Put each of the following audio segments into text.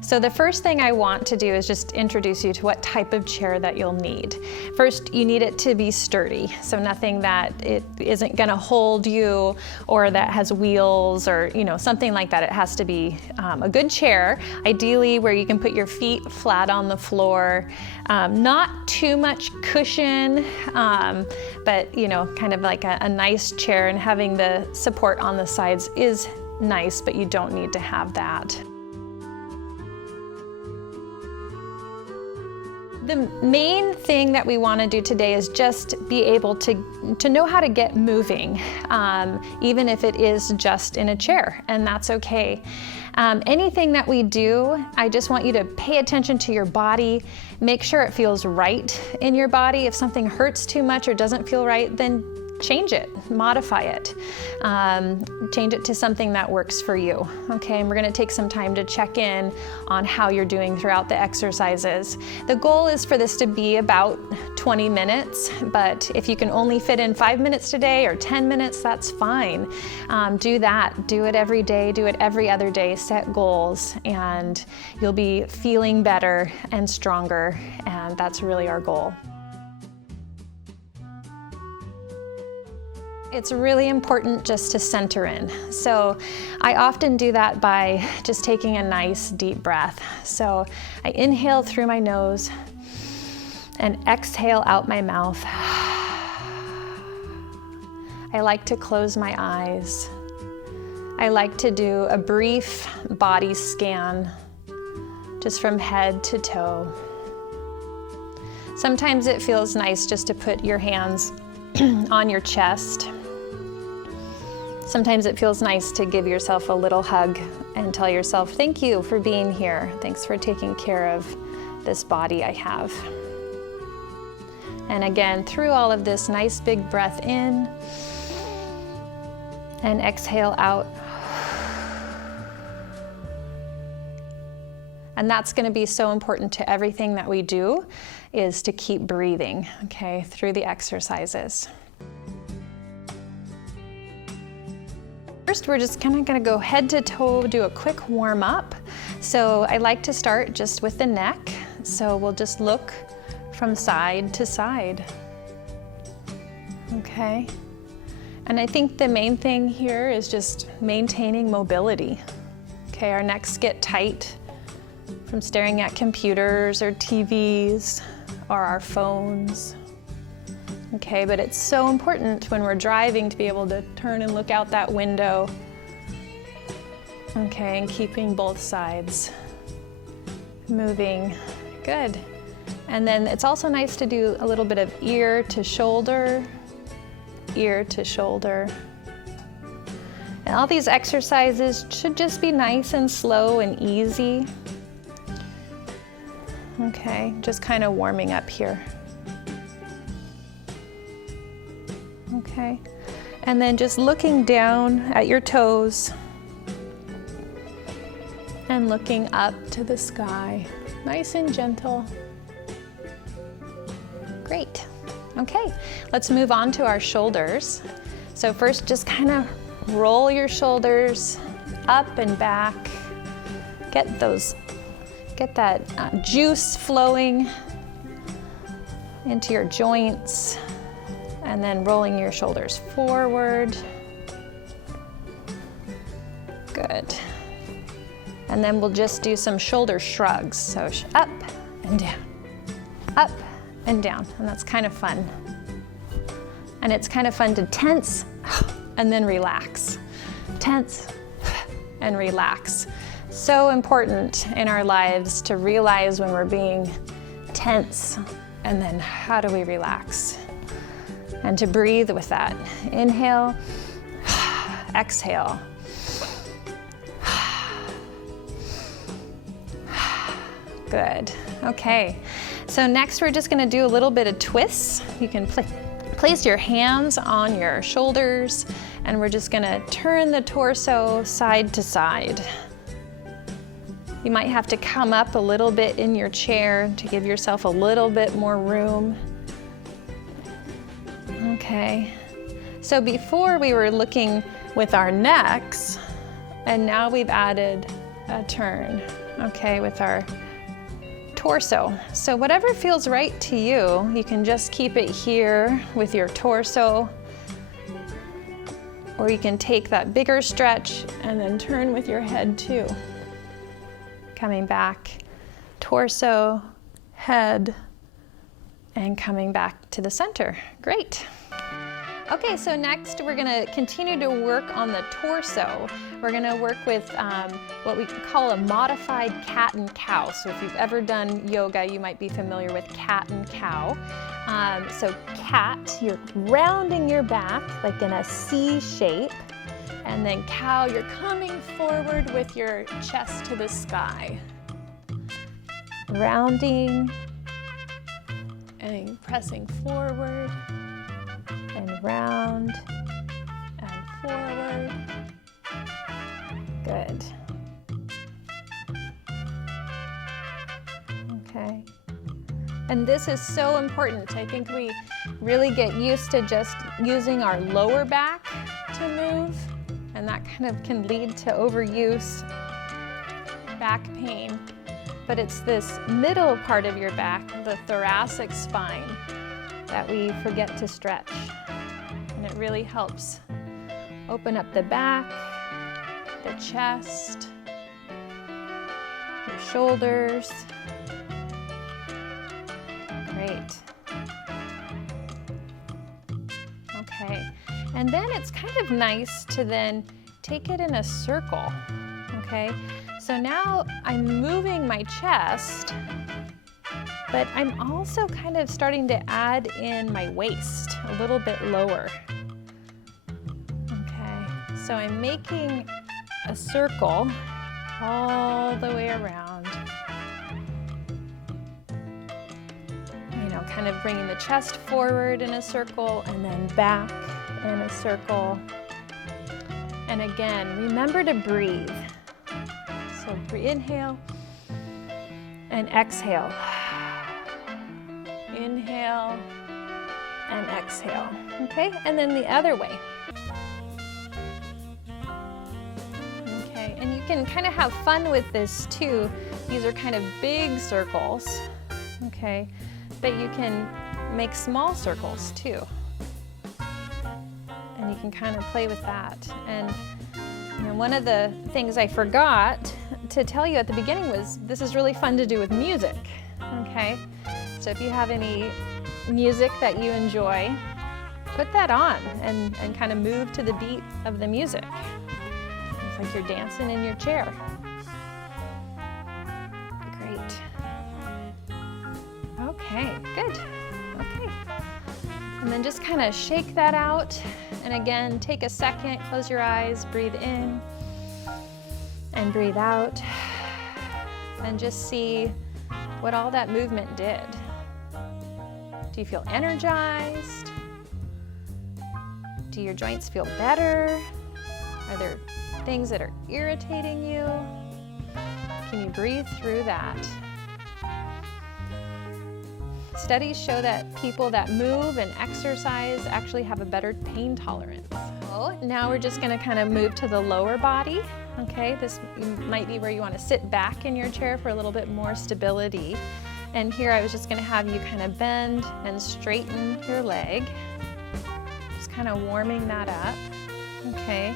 So the first thing I want to do is just introduce you to what type of chair that you'll need. First, you need it to be sturdy, so nothing that it isn't gonna hold you or that has wheels or something like that. It has to be a good chair, ideally where you can put your feet flat on the floor, not too much cushion, but kind of like a nice chair, and having the support on the sides is nice, but you don't need to have that. The main thing that we want to do today is just be able to know how to get moving, even if it is just in a chair, and that's okay. Anything that we do, I just want you to pay attention to your body, make sure it feels right in your body. If something hurts too much or doesn't feel right, then change it, modify it, change it to something that works for you. Okay, and we're gonna take some time to check in on how you're doing throughout the exercises. The goal is for this to be about 20 minutes, but if you can only fit in 5 minutes today or 10 minutes, that's fine. Do that, do it every day, do it every other day, set goals, and you'll be feeling better and stronger, and that's really our goal. It's really important just to center in. So I often do that by just taking a nice deep breath. So I inhale through my nose and exhale out my mouth. I like to close my eyes. I like to do a brief body scan, just from head to toe. Sometimes it feels nice just to put your hands on your chest. Sometimes it feels nice to give yourself a little hug and tell yourself, thank you for being here. Thanks for taking care of this body I have. And again, through all of this, nice big breath in and exhale out. And that's going to be so important to everything that we do, is to keep breathing, okay, through the exercises. First, we're just kind of going to go head to toe, do a quick warm up. So I like to start just with the neck. So we'll just look from side to side. Okay. And I think the main thing here is just maintaining mobility. Okay, our necks get tight from staring at computers or TVs or our phones. Okay, but it's so important when we're driving to be able to turn and look out that window. Okay, and keeping both sides moving. Good. And then it's also nice to do a little bit of ear to shoulder, ear to shoulder. And all these exercises should just be nice and slow and easy. Okay, just kind of warming up here. Okay, and then just looking down at your toes and looking up to the sky, nice and gentle. Great. Okay, let's move on to our shoulders. So first, just kind of roll your shoulders up and back. Get that juice flowing into your joints. And then rolling your shoulders forward. Good. And then we'll just do some shoulder shrugs. So up and down, up and down. And that's kind of fun. And it's kind of fun to tense and then relax. Tense and relax. So important in our lives to realize when we're being tense, and then how do we relax? And to breathe with that. Inhale, exhale. Good. Okay. So next we're just going to do a little bit of twists. You can place your hands on your shoulders, and we're just going to turn the torso side to side. You might have to come up a little bit in your chair to give yourself a little bit more room. Okay, so before we were looking with our necks, and now we've added a turn. okay, with our torso. So whatever feels right to you, you can just keep it here with your torso, or you can take that bigger stretch and then turn with your head too. Coming back, torso, head, and coming back to the center. Great. Okay, so next we're gonna continue to work on the torso. We're gonna work with what we call a modified cat and cow. So if you've ever done yoga, you might be familiar with cat and cow. So cat, you're rounding your back like in a C shape. And then cow, you're coming forward with your chest to the sky. Rounding and pressing forward. And round and forward. Good. Okay. And this is so important. I think we really get used to just using our lower back to move, and that kind of can lead to overuse, back pain. But it's this middle part of your back, the thoracic spine, that we forget to stretch. And it really helps open up the back, the chest, your shoulders. Great. Okay, and then it's kind of nice to then take it in a circle, okay? So now I'm moving my chest, but I'm also kind of starting to add in my waist a little bit lower. Okay, so I'm making a circle all the way around. You know, kind of bringing the chest forward in a circle and then back in a circle. And again, remember to breathe. So inhale and exhale. Inhale and exhale, okay? And then the other way. Okay, and you can kind of have fun with this too. These are kind of big circles, okay? But you can make small circles too. And you can kind of play with that. And you know, one of the things I forgot to tell you at the beginning was this is really fun to do with music, okay? So if you have any music that you enjoy, put that on and kind of move to the beat of the music. It's like you're dancing in your chair. Great. Okay, good. Okay. And then just kind of shake that out. And again, take a second, close your eyes, breathe in and breathe out. And just see what all that movement did. Do you feel energized? Do your joints feel better? Are there things that are irritating you? Can you breathe through that? Studies show that people that move and exercise actually have a better pain tolerance. So now we're just going to kind of move to the lower body. Okay, this might be where you want to sit back in your chair for a little bit more stability. And here I was just going to have you kind of bend and straighten your leg. Just kind of warming that up. Okay.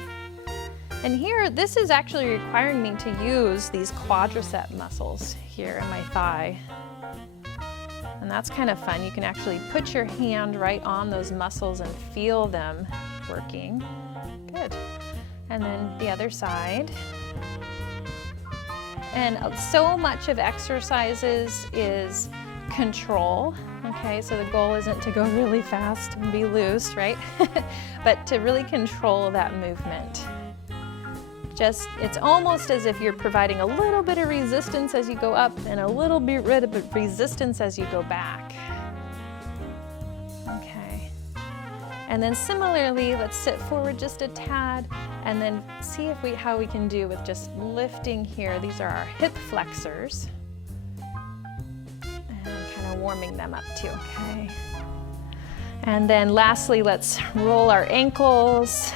And here, this is actually requiring me to use these quadricep muscles here in my thigh. And that's kind of fun. You can actually put your hand right on those muscles and feel them working. Good. And then the other side. And so much of exercises is control. Okay, so the goal isn't to go really fast and be loose, right? But to really control that movement. Just, it's almost as if you're providing a little bit of resistance as you go up and a little bit of resistance as you go back. Okay. And then similarly, let's sit forward just a tad and then see if how we can do with just lifting here. These are our hip flexors. And kind of warming them up too, okay? And then lastly, let's roll our ankles.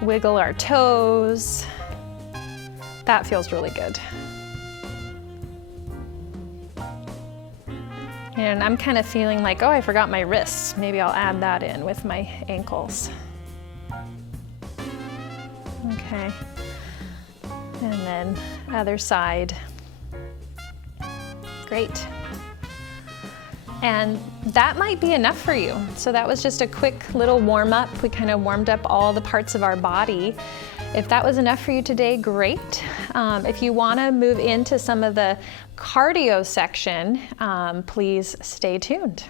Wiggle our toes. That feels really good. And I'm kind of feeling like, oh, I forgot my wrists. Maybe I'll add that in with my ankles. Okay. And then other side. Great. And that might be enough for you. So that was just a quick little warm up. We kind of warmed up all the parts of our body. If that was enough for you today, great. If you want to move into some of the cardio section, please stay tuned.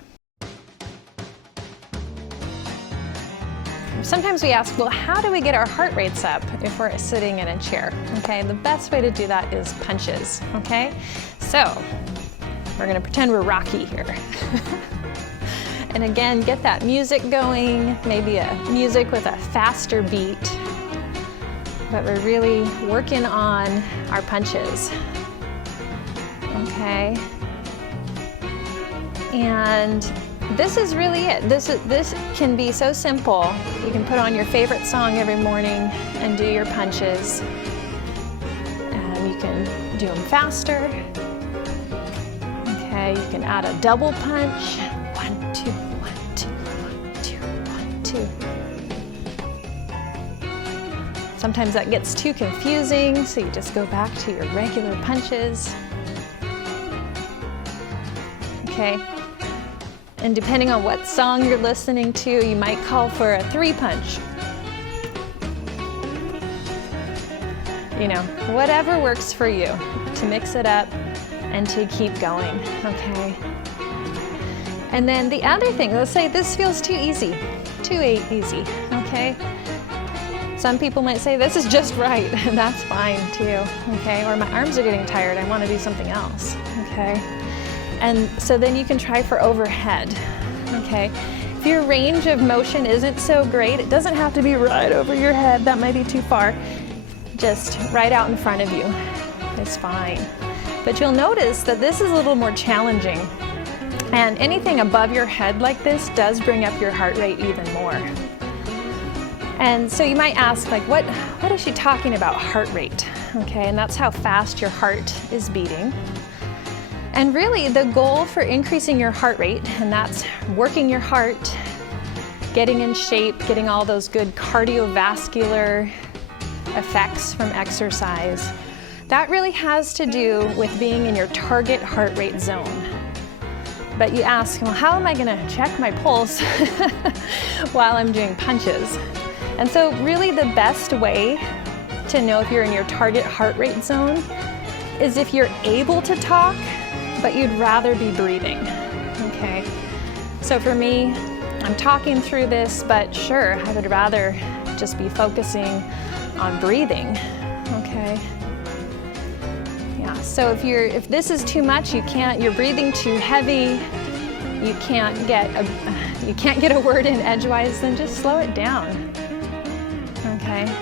Sometimes we ask, well, how do we get our heart rates up if we're sitting in a chair? Okay, the best way to do that is punches, okay? So, we're gonna pretend we're Rocky here. And again, get that music going, maybe a music with a faster beat. But we're really working on our punches. Okay. And this is really it. This can be so simple. You can put on your favorite song every morning and do your punches. And you can do them faster. Okay, you can add a double punch. 1, 2, 1, 2, 1, 2, 1, 2. Sometimes that gets too confusing, so you just go back to your regular punches. Okay. And depending on what song you're listening to, you might call for a 3-punch. You know, whatever works for you to mix it up and to keep going, okay? And then the other thing, let's say this feels too easy, okay? Some people might say this is just right, and that's fine too, okay? Or my arms are getting tired, I want to do something else, okay? And so then you can try for overhead, okay? If your range of motion isn't so great, it doesn't have to be right over your head, that might be too far. Just right out in front of you is fine. But you'll notice that this is a little more challenging. And anything above your head like this does bring up your heart rate even more. And so you might ask, like, what is she talking about, heart rate? Okay, and that's how fast your heart is beating. And really the goal for increasing your heart rate, and that's working your heart, getting in shape, getting all those good cardiovascular effects from exercise, that really has to do with being in your target heart rate zone. But you ask, well, how am I gonna check my pulse while I'm doing punches? And so really the best way to know if you're in your target heart rate zone is if you're able to talk, but you'd rather be breathing, okay? So for me, I'm talking through this, but sure, I would rather just be focusing on breathing, okay? Yeah, so if this is too much, you're breathing too heavy, you can't get a word in edgewise, then just slow it down, okay?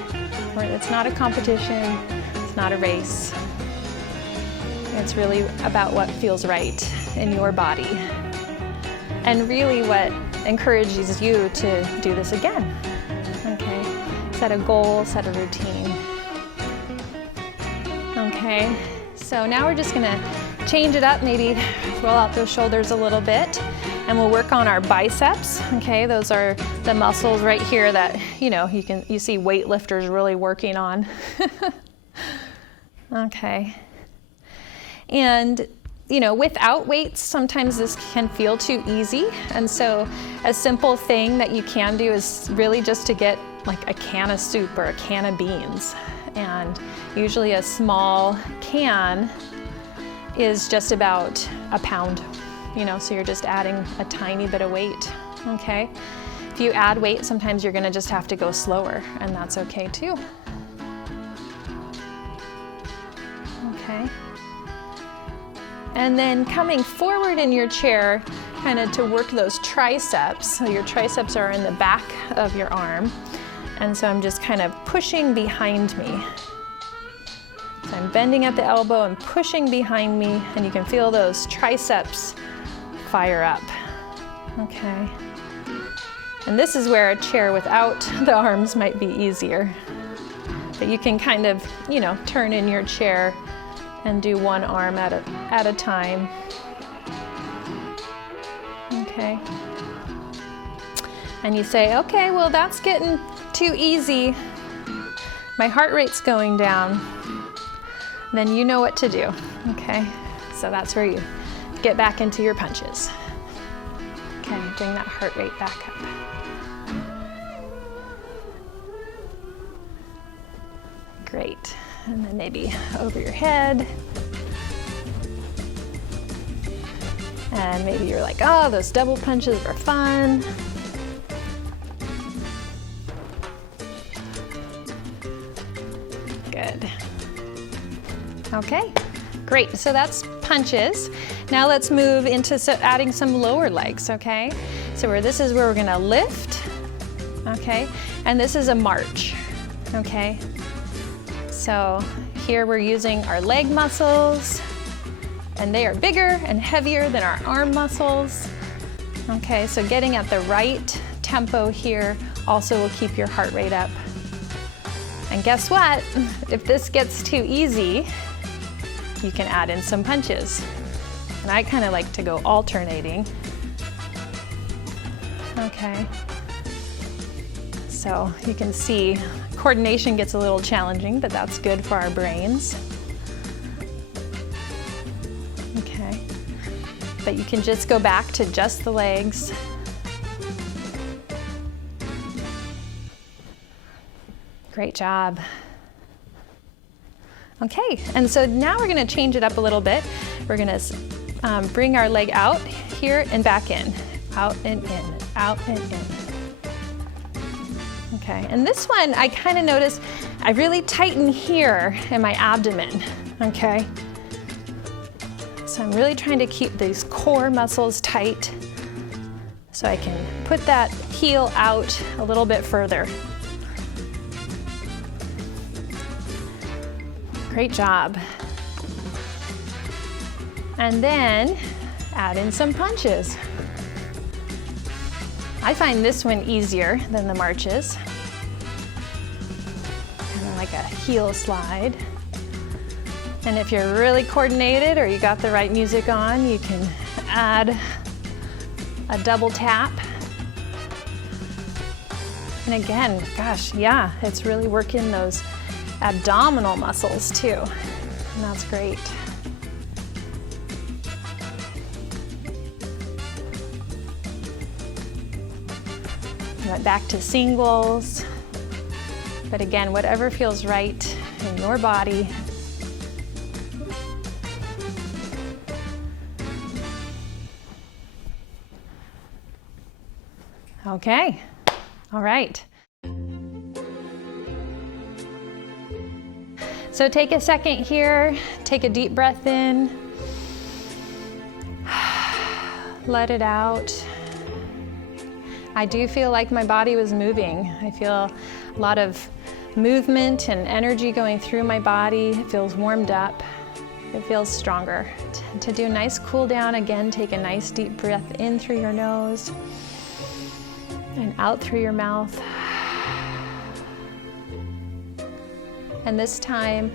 It's not a competition, it's not a race. It's really about what feels right in your body. And really what encourages you to do this again, okay? Set a goal, set a routine. Okay, so now we're just gonna change it up, maybe roll out those shoulders a little bit, and we'll work on our biceps, okay? Those are the muscles right here that, you see weightlifters really working on. Okay. And without weights, sometimes this can feel too easy. And so a simple thing that you can do is really just to get like a can of soup or a can of beans. And usually a small can is just about a pound, so you're just adding a tiny bit of weight, okay? If you add weight, sometimes you're gonna just have to go slower, and that's okay too. Okay. And then coming forward in your chair, kind of to work those triceps. So your triceps are in the back of your arm. And so I'm just kind of pushing behind me. So I'm bending at the elbow and pushing behind me, and you can feel those triceps fire up. Okay. And this is where a chair without the arms might be easier. But you can kind of, turn in your chair and do one arm at a time. okay? And you say, okay, well, that's getting too easy. My heart rate's going down. Then you know what to do, okay? So that's where you get back into your punches. Okay, bring that heart rate back up. Great. And then maybe over your head. And maybe you're like, oh, those double punches are fun. Good. Okay, great. So that's punches. Now let's move into adding some lower legs, okay? So this is where we're gonna lift, okay? And this is a march, okay? So here we're using our leg muscles, and they are bigger and heavier than our arm muscles. Okay, so getting at the right tempo here also will keep your heart rate up. And guess what? If this gets too easy, you can add in some punches. And I kind of like to go alternating. Okay. So you can see coordination gets a little challenging, but that's good for our brains. Okay. But you can just go back to just the legs. Great job. Okay, and so now we're gonna change it up a little bit. We're gonna bring our leg out here and back in. Out and in, out and in. Okay, and this one I kind of notice I really tighten here in my abdomen, okay? So I'm really trying to keep these core muscles tight so I can put that heel out a little bit further. Great job. And then add in some punches. I find this one easier than the marches. Kind of like a heel slide. And if you're really coordinated or you got the right music on, you can add a double tap. And again, gosh, yeah, it's really working those abdominal muscles too, and that's great. Went back to singles, but again, whatever feels right in your body. Okay, all right. So take a second here, take a deep breath in, let it out. I do feel like my body was moving. I feel a lot of movement and energy going through my body. It feels warmed up. It feels stronger. To do a nice cool down, again, take a nice deep breath in through your nose and out through your mouth. And this time,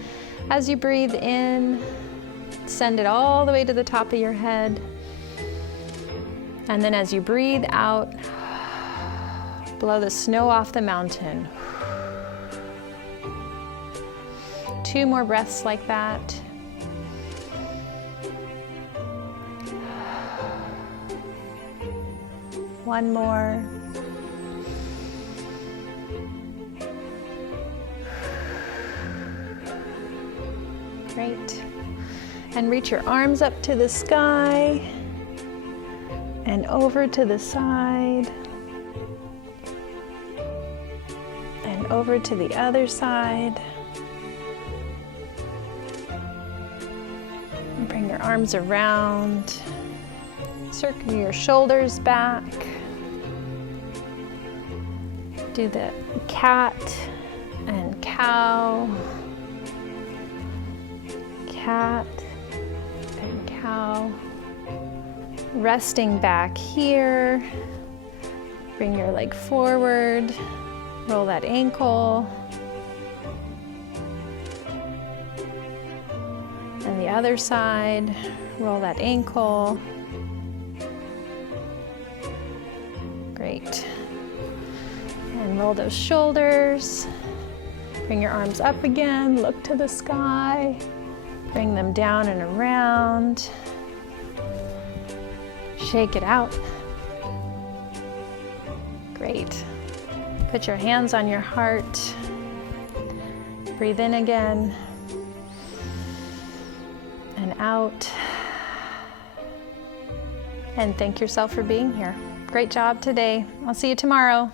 as you breathe in, send it all the way to the top of your head. And then as you breathe out, blow the snow off the mountain. 2 more breaths like that. One more. Great. And reach your arms up to the sky and over to the side and over to the other side. And bring your arms around. Circle your shoulders back. Do the cat and cow. Cat and cow. Resting back here. Bring your leg forward. Roll that ankle. And the other side, roll that ankle. Great. And roll those shoulders. Bring your arms up again, look to the sky. Bring them down and around. Shake it out. Great. Put your hands on your heart. Breathe in again. And out. And thank yourself for being here. Great job today. I'll see you tomorrow.